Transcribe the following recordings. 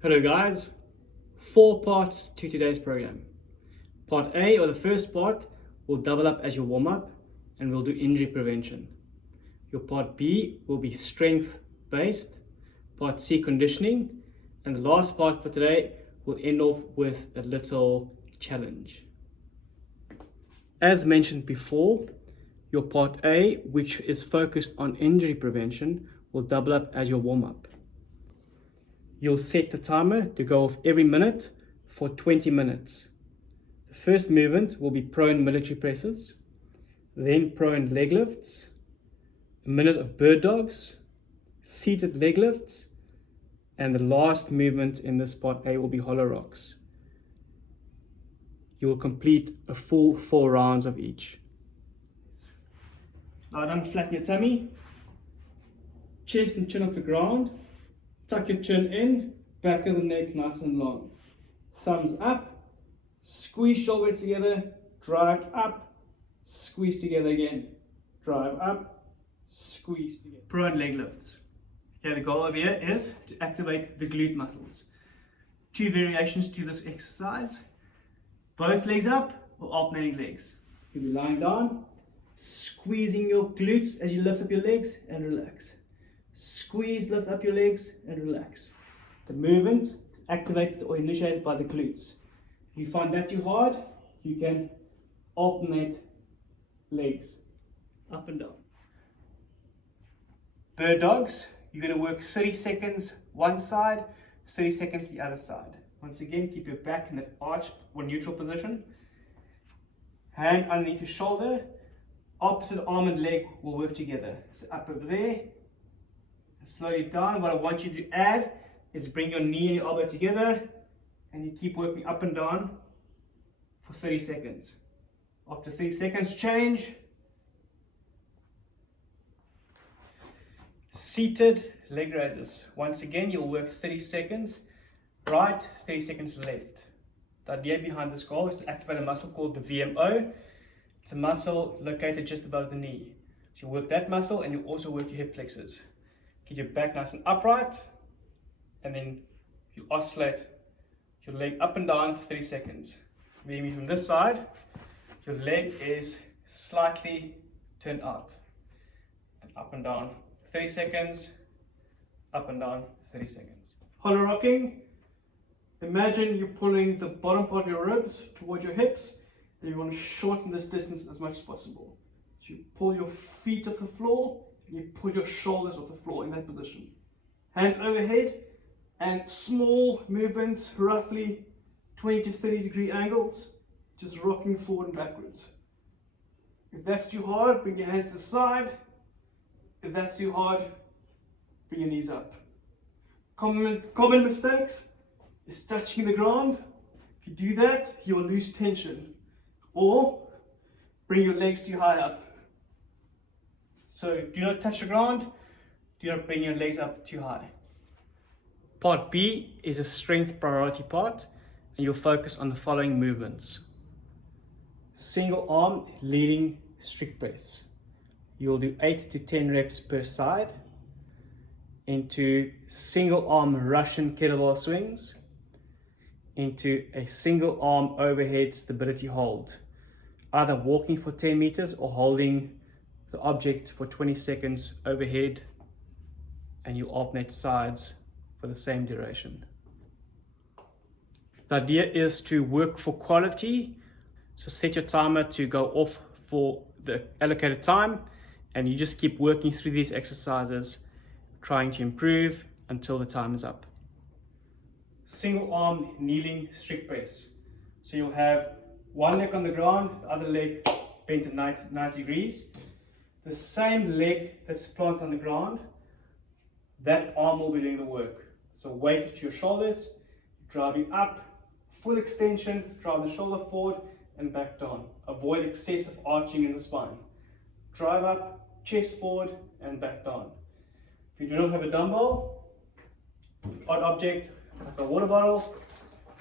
Hello guys, 4 parts to today's program. Part A, or the first part, will double up as your warm-up and we'll do injury prevention. Your part B will be strength based, part C conditioning, and the last part for today will end off with a little challenge. As mentioned before, your part A, which is focused on injury prevention, will double up as your warm-up. You'll set the timer to go off every minute for 20 minutes. The first movement will be prone military presses, then prone leg lifts, a minute of bird dogs, seated leg lifts, and the last movement in this part A will be hollow rocks. You will complete a full 4 rounds of each. Lie down flat in your tummy, chest and chin off the ground. Tuck your chin in, back of the neck nice and long. Thumbs up, squeeze shoulders together, drive up, squeeze together again. Drive up, squeeze together. Prone leg lifts. Okay, the goal over here is to activate the glute muscles. 2 variations to this exercise. Both legs up or alternating legs. You'll be lying down, squeezing your glutes as you lift up your legs and relax. Squeeze, lift up your legs and relax. The movement is activated or initiated by the glutes. If you find that too hard, you can alternate legs up and down. Bird dogs, you're going to work 30 seconds one side, 30 seconds the other side. Once again, keep your back in that arch or neutral position. Hand underneath your shoulder, opposite arm and leg will work together. So up over there, slowly down. What I want you to add is bring your knee and your elbow together and you keep working up and down for 30 seconds. After 30 seconds, change. Seated leg raises. Once again, you'll work 30 seconds right, 30 seconds left. The idea behind this goal is to activate a muscle called the VMO. It's a muscle located just above the knee. So you work that muscle and you also work your hip flexors. Get your back nice and upright, and then you oscillate your leg up and down for 30 seconds. Maybe from this side, your leg is slightly turned out, and up and down 30 seconds, up and down 30 seconds. Hollow rocking. Imagine you're pulling the bottom part of your ribs towards your hips, and you want to shorten this distance as much as possible. So you pull your feet off the floor, and you pull your shoulders off the floor in that position. Hands overhead and small movements, roughly 20 to 30 degree angles, just rocking forward and backwards. If that's too hard, bring your hands to the side. If that's too hard, bring your knees up. Common mistakes is touching the ground. If you do that, you'll lose tension. Or bring your legs too high up. So do not touch the ground, do not bring your legs up too high. Part B is a strength priority part, and you'll focus on the following movements. Single arm leading strict press. You'll do 8 to 10 reps per side. Into single arm Russian kettlebell swings. Into a single arm overhead stability hold. Either walking for 10 meters or holding the object for 20 seconds overhead, and you alternate sides for the same duration. The idea is to work for quality, so set your timer to go off for the allocated time, and you just keep working through these exercises, trying to improve until the time is up. Single arm kneeling strict press. So you'll have one leg on the ground, the other leg bent at 90 degrees. The same leg that's planted on the ground, that arm will be doing the work. So weight to your shoulders, driving up, full extension, drive the shoulder forward and back down. Avoid excessive arching in the spine. Drive up, chest forward and back down. If you do not have a dumbbell, odd object like a water bottle,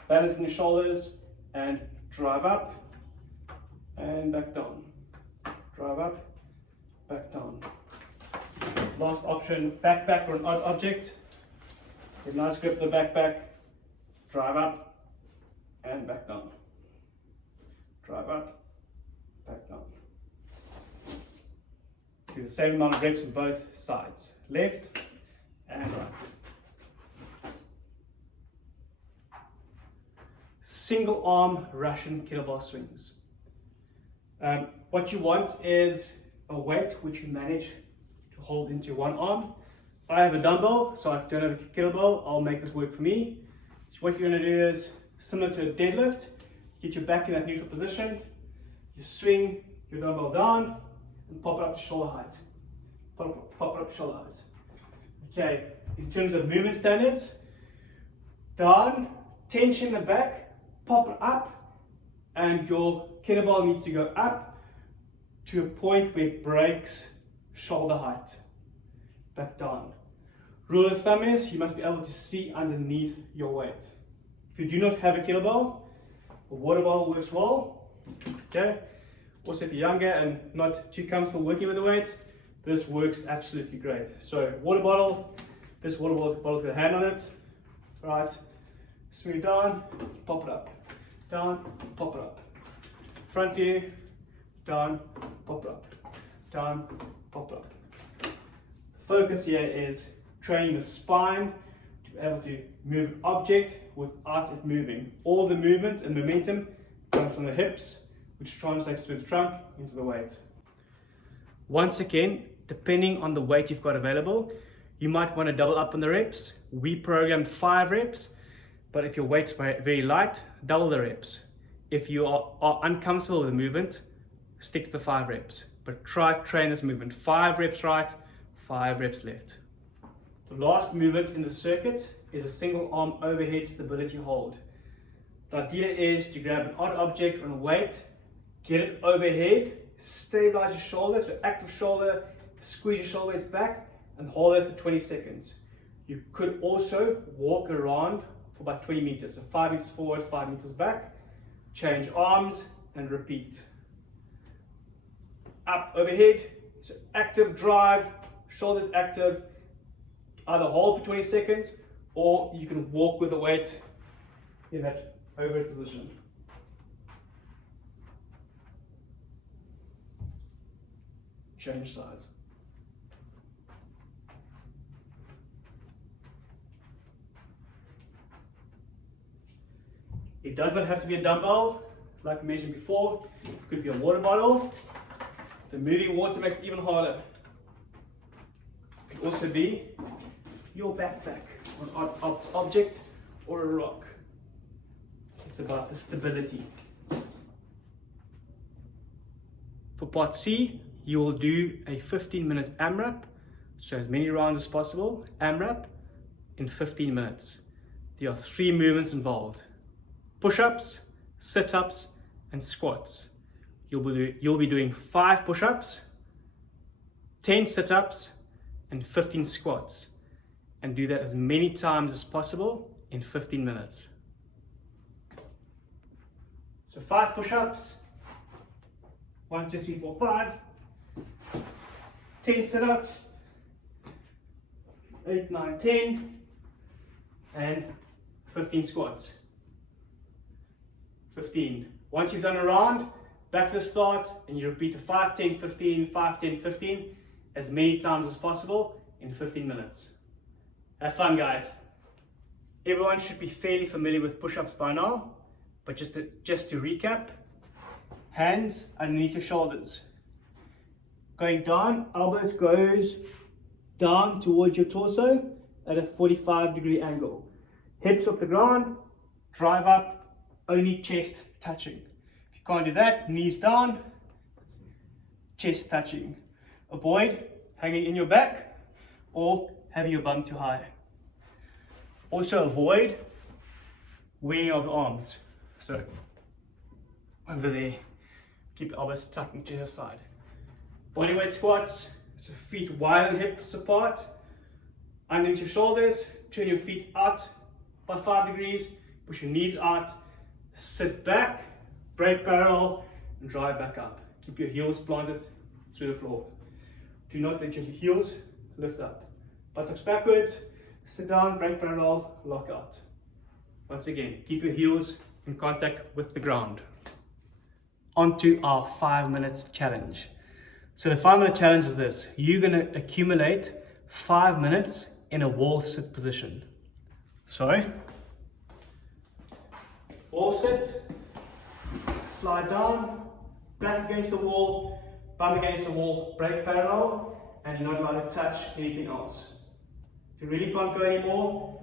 balance in your shoulders and drive up and back down. Drive up, back down. Last option, backpack or an odd object. Get a nice grip of the backpack, drive up and back down. Drive up, back down. Do the same amount of reps on both sides, left and right. Single arm Russian kettlebell swings. What you want is a weight which you manage to hold into one arm. I have a dumbbell, so I don't have a kettlebell. I'll make this work for me. So what you're going to do is, similar to a deadlift, get your back in that neutral position. You swing your dumbbell down and pop it up to shoulder height. Pop it up to shoulder height. Okay, in terms of movement standards, down, tension in the back, pop it up, and your kettlebell needs to go up to a point where it breaks shoulder height. Back down. Rule of thumb is you must be able to see underneath your weight. If you do not have a kettlebell, a water bottle works well. Okay. Also, if you're younger and not too comfortable working with the weight, this works absolutely great. So, water bottle. This water bottle's got a hand on it. Right. Swing it down, pop it up. Down, pop it up. Front view. Down, pop it up. Down, pop it up. The focus here is training the spine to be able to move an object without it moving. All the movement and momentum comes from the hips, which translates through the trunk into the weight. Once again, depending on the weight you've got available, you might want to double up on the reps. We programmed 5 reps, but if your weight's very light, double the reps. If you are uncomfortable with the movement, stick to the 5 reps, but try to train this movement. 5 reps right, 5 reps left. The last movement in the circuit is a single arm overhead stability hold. The idea is to grab an odd object on a weight, get it overhead, stabilize your shoulder, so active shoulder, squeeze your shoulder blades back, and hold it for 20 seconds. You could also walk around for about 20 meters, so 5 meters forward, 5 meters back, change arms, and repeat. Up, overhead, so active drive, shoulders active, either hold for 20 seconds, or you can walk with the weight in that overhead position. Change sides. It does not have to be a dumbbell, like I mentioned before. It could be a water bottle. The moving water makes it even harder. It could also be your backpack, an object or a rock. It's about the stability. For part C, you will do a 15-minute AMRAP, so as many rounds as possible, AMRAP in 15 minutes. There are 3 movements involved: push-ups, sit-ups, and squats. You'll be doing 5 push-ups, 10 sit-ups, and 15 squats, and do that as many times as possible in 15 minutes. So 5 push-ups, 1, 2, 3, 4, 5, 10 sit-ups, 8, 9, 10, and 15 squats. 15. Once you've done a round, back to the start, and you repeat the 5, 10, 15, 5, 10, 15 as many times as possible in 15 minutes. Have fun, guys. Everyone should be fairly familiar with push-ups by now, but just to recap, hands underneath your shoulders. Going down, elbows goes down towards your torso at a 45-degree angle. Hips off the ground, drive up, only chest touching. If you can't do that, knees down, chest touching. Avoid hanging in your back or having your bum too high. Also avoid weighing of the arms. So over there, keep the elbows tucked to your side. Bodyweight squats, so feet wide and hips apart, underneath your shoulders, turn your feet out by 5 degrees, push your knees out, sit back, break parallel, and drive back up. Keep your heels planted through the floor. Do not let your heels lift up. Buttocks backwards, sit down, break parallel, lock out. Once again, keep your heels in contact with the ground. On to our 5-minute challenge. So the 5-minute challenge is this. You're going to accumulate 5 minutes in a wall sit position. So, wall sit, slide down, back against the wall, bum against the wall, break parallel, and you're not allowed to touch anything else. If you really can't go anymore,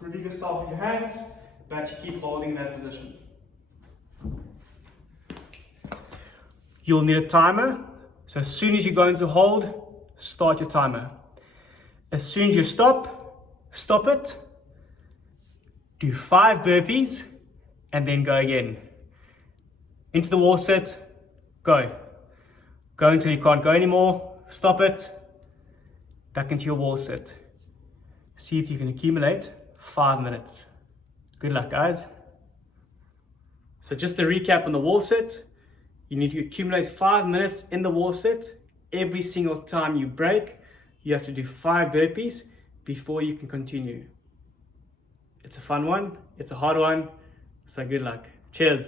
relieve yourself with your hands, but you keep holding that position. You'll need a timer, so as soon as you go into hold, start your timer. As soon as you stop it, do 5 burpees, and then go again. Into the wall sit, go. Go until you can't go anymore, stop it, back into your wall sit. See if you can accumulate 5 minutes. Good luck, guys. So just to recap on the wall sit, you need to accumulate 5 minutes in the wall sit. Every single time you break, you have to do 5 burpees before you can continue. It's a fun one, it's a hard one, so good luck. Cheers.